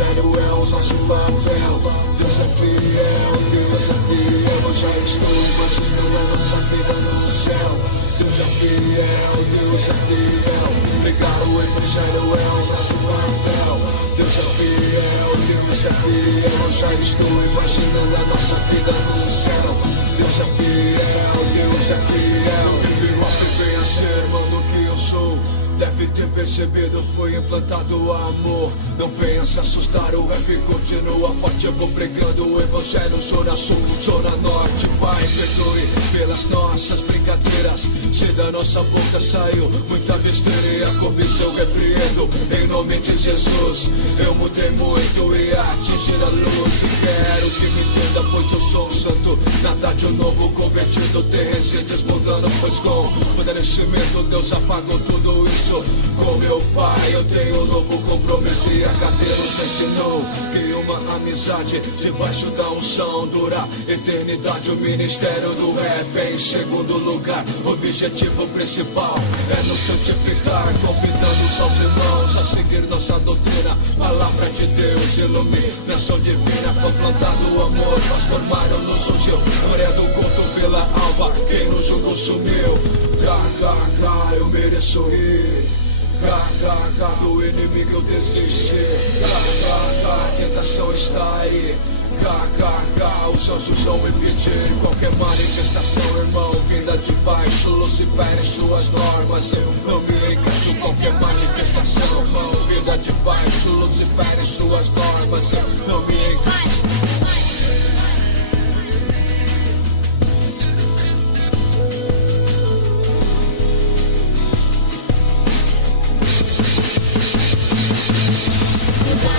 Evangelho é o nosso papel. Deus é fiel, Deus é fiel. Eu já estou imaginando a nossa vida no céu. Deus é fiel, Deus é fiel. Pregar o Evangelho é o nosso papel. Deus é fiel, Deus é fiel. Eu já estou imaginando a nossa vida no céu. Deus é fiel, Deus é fiel. Vivo a viver a ser, mano, que eu sou. Deve ter percebido, foi implantado amor. Não venha se assustar, o rap continua forte. Eu vou pregando o Evangelho, zona sul, zona norte. Pai, perdoe pelas nossas brincadeiras. Se da nossa boca saiu muita besteira e a cobiça eu repreendo. Em nome de Jesus, eu mudei muito e atingir a luz. E quero que me entenda, pois eu sou um santo. Nada de um novo convertido, tem receitas mudando, pois com o merecimento Deus apagou tudo isso. Com meu pai eu tenho um novo compromisso. E a cadeira nos ensinou que uma amizade debaixo da unção dura eternidade. O ministério do rap é em segundo lugar. O objetivo principal é nos santificar, convidando os aos irmãos a seguir nossa doutrina. Palavra de Deus, iluminação divina. Foi plantado o amor, transformaram-nos ungiu. Glória do cotovela alva, quem no jogo sumiu. KKK, eu mereço rir. KKK, do inimigo eu desejo ser. KKK, a tentação está aí. KKK, os anjos vão impedir qualquer manifestação, irmão, vinda de baixo. Lucifer em suas normas, eu não me encaixo. Qualquer manifestação, irmão, vinda de baixo. Lucifer em suas normas, eu não me encaixo.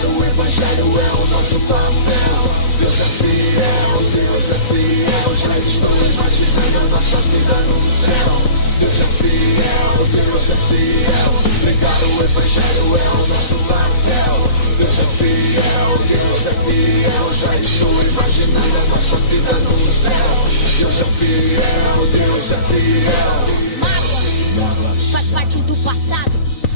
O Evangelho é o nosso papel. Deus é fiel, Deus é fiel. Já estou imaginando a nossa vida no céu. Deus é fiel, Deus é fiel. Pregar o Evangelho é o nosso papel. Deus é fiel, Deus é fiel. Já estou imaginando a nossa vida no céu. Deus é fiel, Deus é fiel. Mágoas faz parte do passado.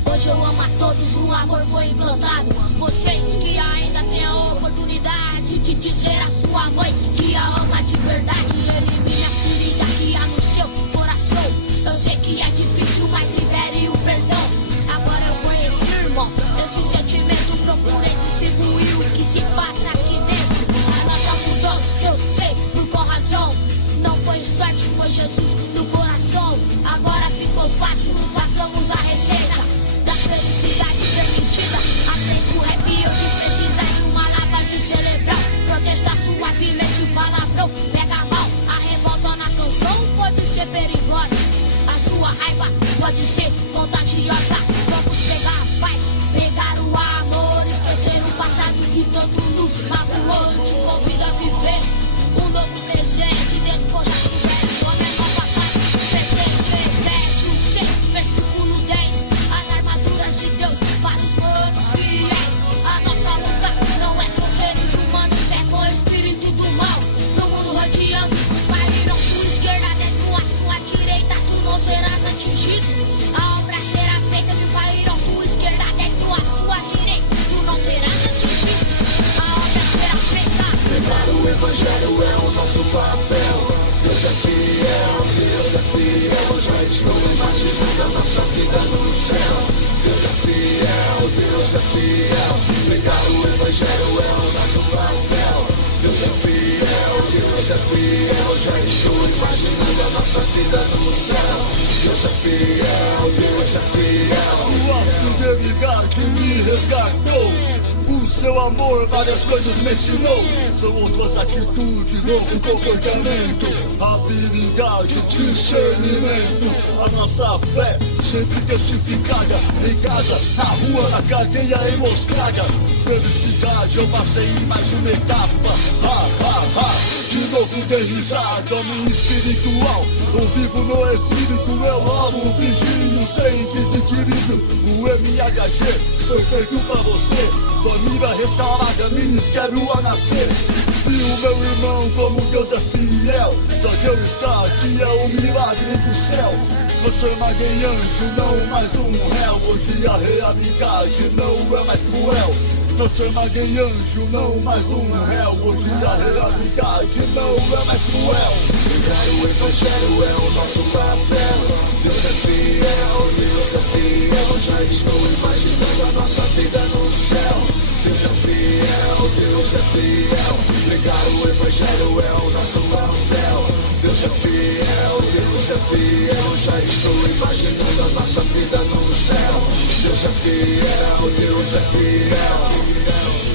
Hoje eu amo a todos, o amor foi implantado. Vocês que ainda têm a oportunidade de dizer à sua mãe que a ama de verdade. Elimine a ferida que há no seu coração. Eu sei que é difícil, mas libere o perdão. Agora eu conheci, irmão, esse sentimento. Procurei distribuir o que se passa aqui dentro. A nossa mudança, eu sei por qual razão. Não foi sorte, foi Jesus no coração. Agora ficou fácil, passamos a receita da felicidade permitida. Aceito o rap, hoje precisa de uma lavagem cerebral. Protesta suavemente, palavrão pega mal. A revolta na canção pode ser perigosa. A sua raiva pode ser contagiosa. Vamos pregar a paz, pregar o amor. Esquecer o passado que tanto nos magoou. Te convido a viver um novo presente. Despoja do velho, tome a nova paz. Presente, Efésios 6, versículo 10. As armaduras de Deus para os manos fiéis. A nossa luta não é com seres humanos, é com o espírito do mal. No mundo rodeando, cairão sua esquerda, dentro a sua direita, tu não serás atingido. A obra será feita, mil cairão sua esquerda, dentro a sua direita, tu não serás atingido. A obra será feita. Pregar o Evangelho é o nosso papel. Deus é fiel, Deus é fiel. Já estou imaginando a nossa vida no céu. Deus é fiel, Deus é fiel. Pregar o Evangelho é o nosso papel. Deus é fiel, Deus é fiel. Já estou imaginando a nossa vida no céu. Deus é fiel, Deus é fiel. O ato de ligar que me resgatou. O seu amor várias coisas me ensinou. São outras atitudes, novo comportamento, habilidades, discernimento. A nossa fé sempre testificada. Em casa, na rua, na cadeia emboscada. Felicidade, eu passei em mais uma etapa. De novo dei risada, homem espiritual. Eu vivo no espírito, eu amo, vigio, sem desequilíbrio. O MHG foi feito pra você. Família restaurada, ministério a nascer. E o meu irmão, como Deus é fiel. Só que eu estar aqui é um milagre do céu. Você é mais de anjo, não mais um réu. Hoje a realidade não é mais cruel. transformado em anjo, não mais um réu. Hoje a realidade não é mais cruel. Pregar o evangelho é o nosso papel. Deus é fiel, Deus é fiel. Já estou imaginando a nossa vida no céu. Deus é fiel, Deus é fiel. Pregar o evangelho é o nosso papel. Deus é fiel, Deus é fiel. Já estou imaginando a nossa vida no céu. Deus é fiel, Deus é fiel.